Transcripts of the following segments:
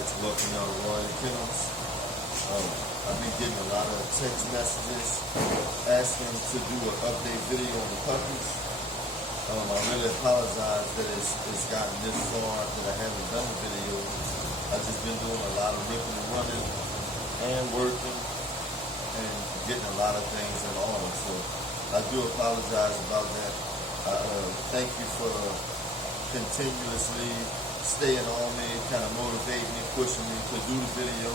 to welcome y'all to Royal Kennels. I've been getting a lot of text messages asking to do an update video on the puppies. I really apologize that it's gotten this far that I haven't done the video. I've just been doing a lot of ripping and running and working and getting a lot of things in order. So I do apologize about that. Thank you for continuously staying on me, kind of motivating me, pushing me to do the video.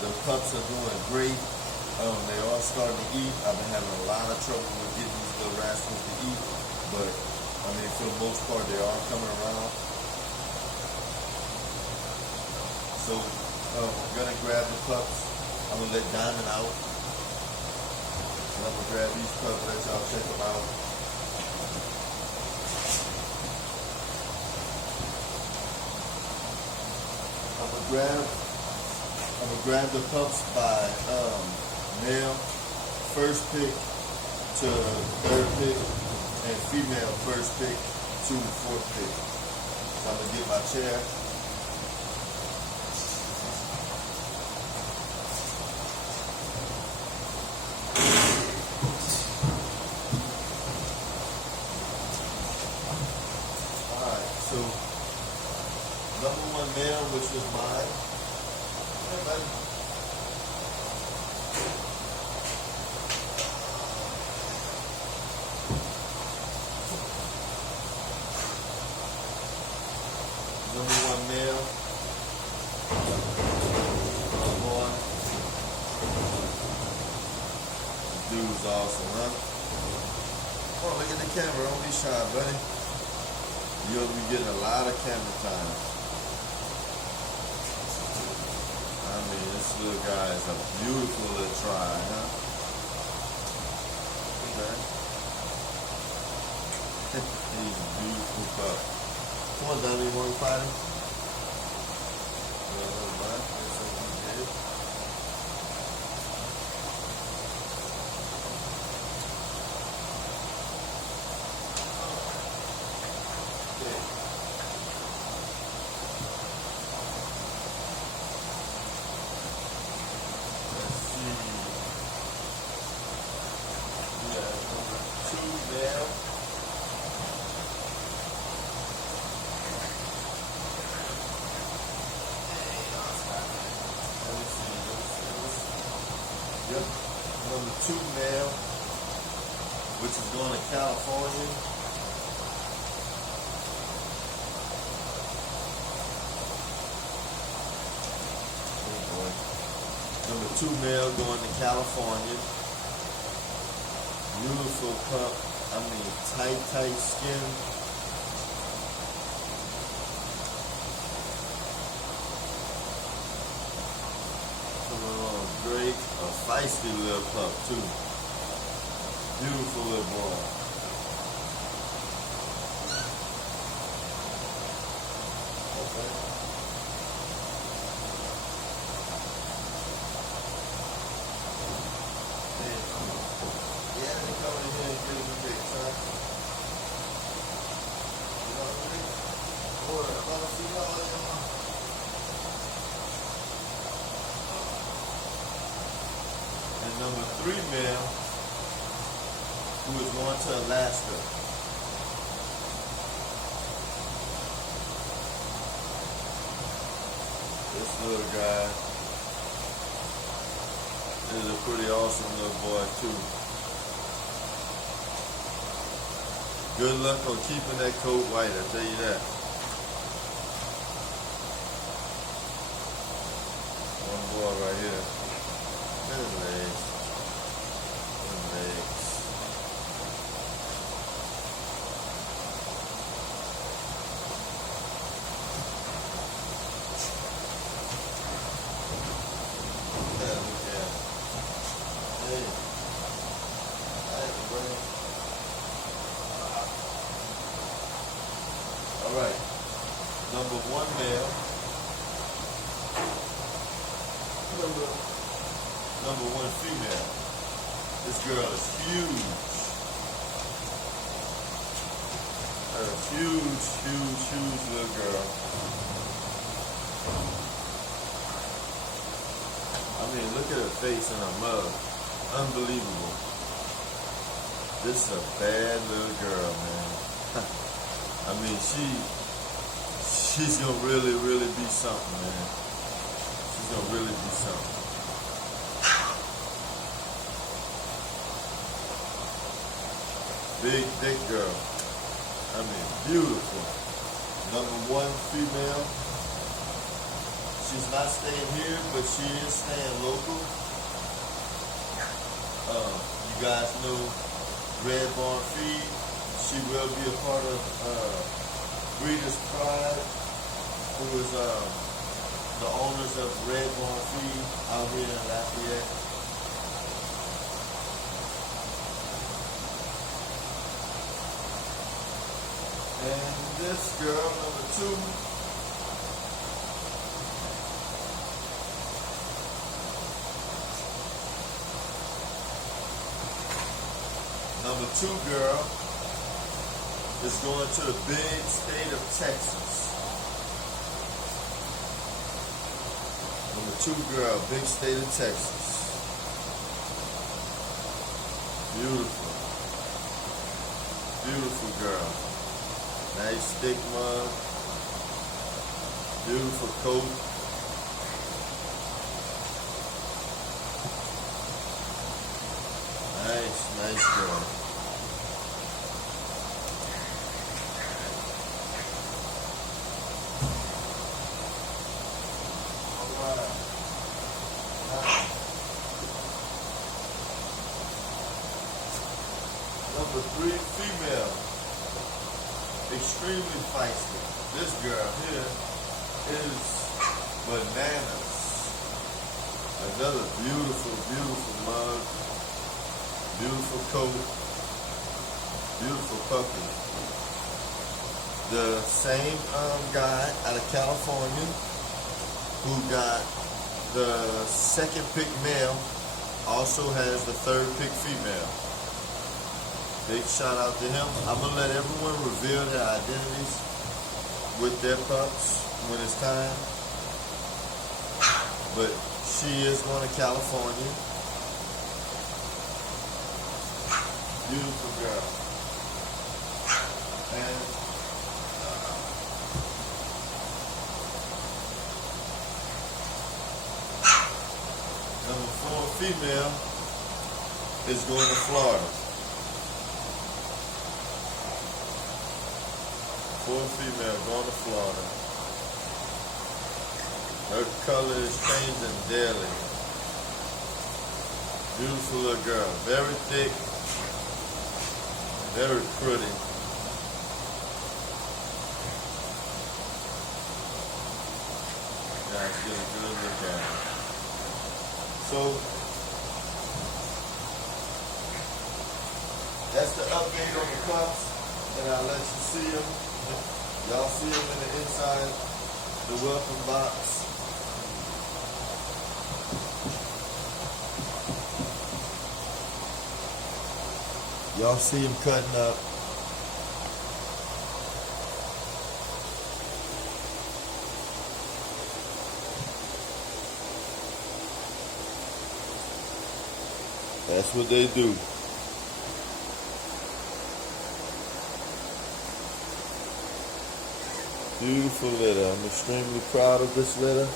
The pups are doing great. They are starting to eat. I've been having a lot of trouble with getting these little rascals to eat, but I mean, for the most part, they are coming around. So I'm gonna grab the pups. I'm gonna let Diamond out. And I'm gonna grab these pups, let y'all check them out. I'm gonna grab the pups by male first pick to third pick, and female first pick to fourth pick. So I'm gonna get my chair. Alright, so number one male, which was mine. Number one male. Boy. Dude's awesome, huh? Oh, look at the camera. Don't be shy, buddy. You'll be getting a lot of camera time. I mean, this little guy is a beautiful little try, huh? Okay. He's a beautiful pup. Come on, Donnie, you want to fight him? Well, what? That's what he did. Okay. Let's see. We got number two male. Yep, number two male, which is going to California. Oh boy. Number two male going to California. Beautiful pup. I mean, tight skin. Great, a feisty little pup too. Beautiful little boy. Okay. Yeah, they come in here and give him a big time. You know what I mean? Boy, I'm gonna see y'all in my. And number three male, who is going to Alaska. This little guy is a pretty awesome little boy too. Good luck on keeping that coat white, I tell you that. One boy right here. Look at his legs. His legs. Yeah, look at him. Hey. Hey, buddy. Alright. Number one male. Number one female. This girl is huge. A huge little girl. I mean, look at her face in her mug. Unbelievable. This is a bad little girl, man. I mean, she's gonna really, really be something, man. She's gonna really be something. Big, thick girl. I mean, beautiful. #1 female. She's not staying here, but she is staying local. You guys know Red Barn Feed. She will be a part of Breeders' Pride, who is the owners of Red Barn Feed out here in Lafayette. And this girl, #2, #2 girl is going to the big state of Texas. #2 girl, big state of Texas. Beautiful. Beautiful girl. Nice thick mug. Beautiful coat. Nice girl. Alright. #3 female. Extremely feisty. This girl here is bananas. Another beautiful, beautiful mug. Beautiful coat. Beautiful puppy. The same guy out of California who got the 2nd pick male also has the 3rd pick female. Big shout out to him. I'm going to let everyone reveal their identities with their pups when it's time. But she is going to California. Beautiful girl. And #4 female is going to Florida. 4 female going to Florida. Her color is changing daily. Beautiful little girl. Very thick. Very pretty. Guys, get a good look at her. So, that's the update on the pups, and I'll let you see them. Y'all see them in the inside, the welcome box. Y'all see him cutting up. That's what they do. Beautiful litter. I'm extremely proud of this litter.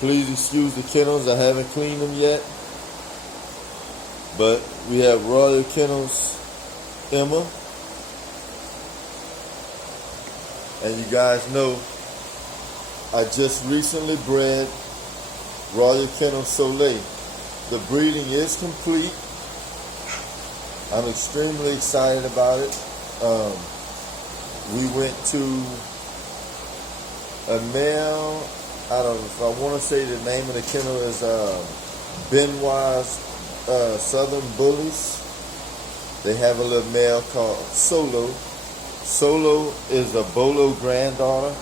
Please excuse the kennels. I haven't cleaned them yet. But we have Royal Kennels Emma. And you guys know I just recently bred Royal Kennel Soleil. The breeding is complete. I'm extremely excited about it. We went to a male, I don't know if I want to say the name of the kennel is Benoit's Southern Bullies. They have a little male called Solo. Solo is a Bolo granddaughter.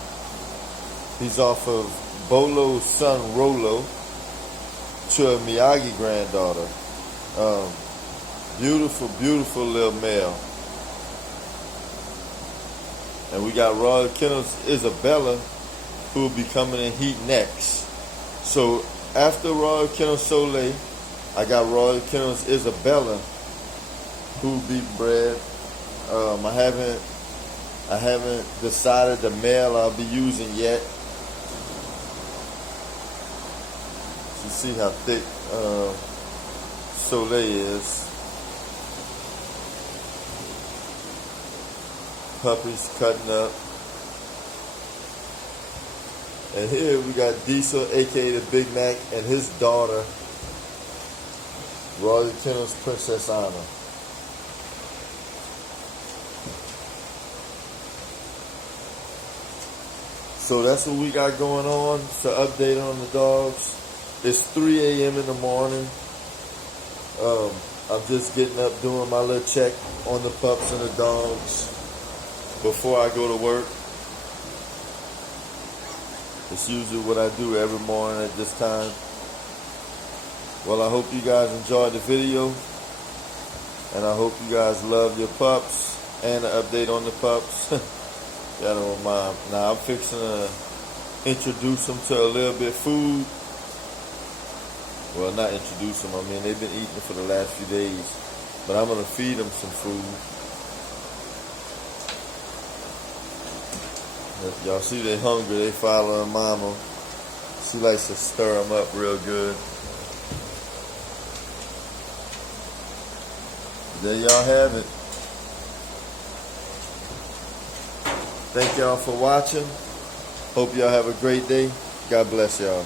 He's off of Bolo's son Rolo to a Miyagi granddaughter. Beautiful, beautiful little male. And we got Royal Kennels Isabella, who will be coming in heat next. So after Royal Kennels Soleil, I got Royal Kennels Isabella, who will be bred. I haven't decided the male I'll be using yet. You see how thick Soleil is. Puppies cutting up. And here we got Diesel, aka the Big Mac, and his daughter, Royal Kennels Princess Anna. So that's what we got going on. It's an update on the dogs. It's 3 a.m. in the morning. I'm just getting up, doing my little check on the pups and the dogs before I go to work. It's usually what I do every morning at this time. Well, I hope you guys enjoyed the video, and I hope you guys love your pups and the update on the pups. Got on mine. Now I'm fixing to introduce them to a little bit of food. Well, not introduce them. I mean, they've been eating for the last few days, but I'm gonna feed them some food. If y'all see they hungry, they following mama. She likes to stir them up real good. There y'all have it. Thank y'all for watching. Hope y'all have a great day. God bless y'all.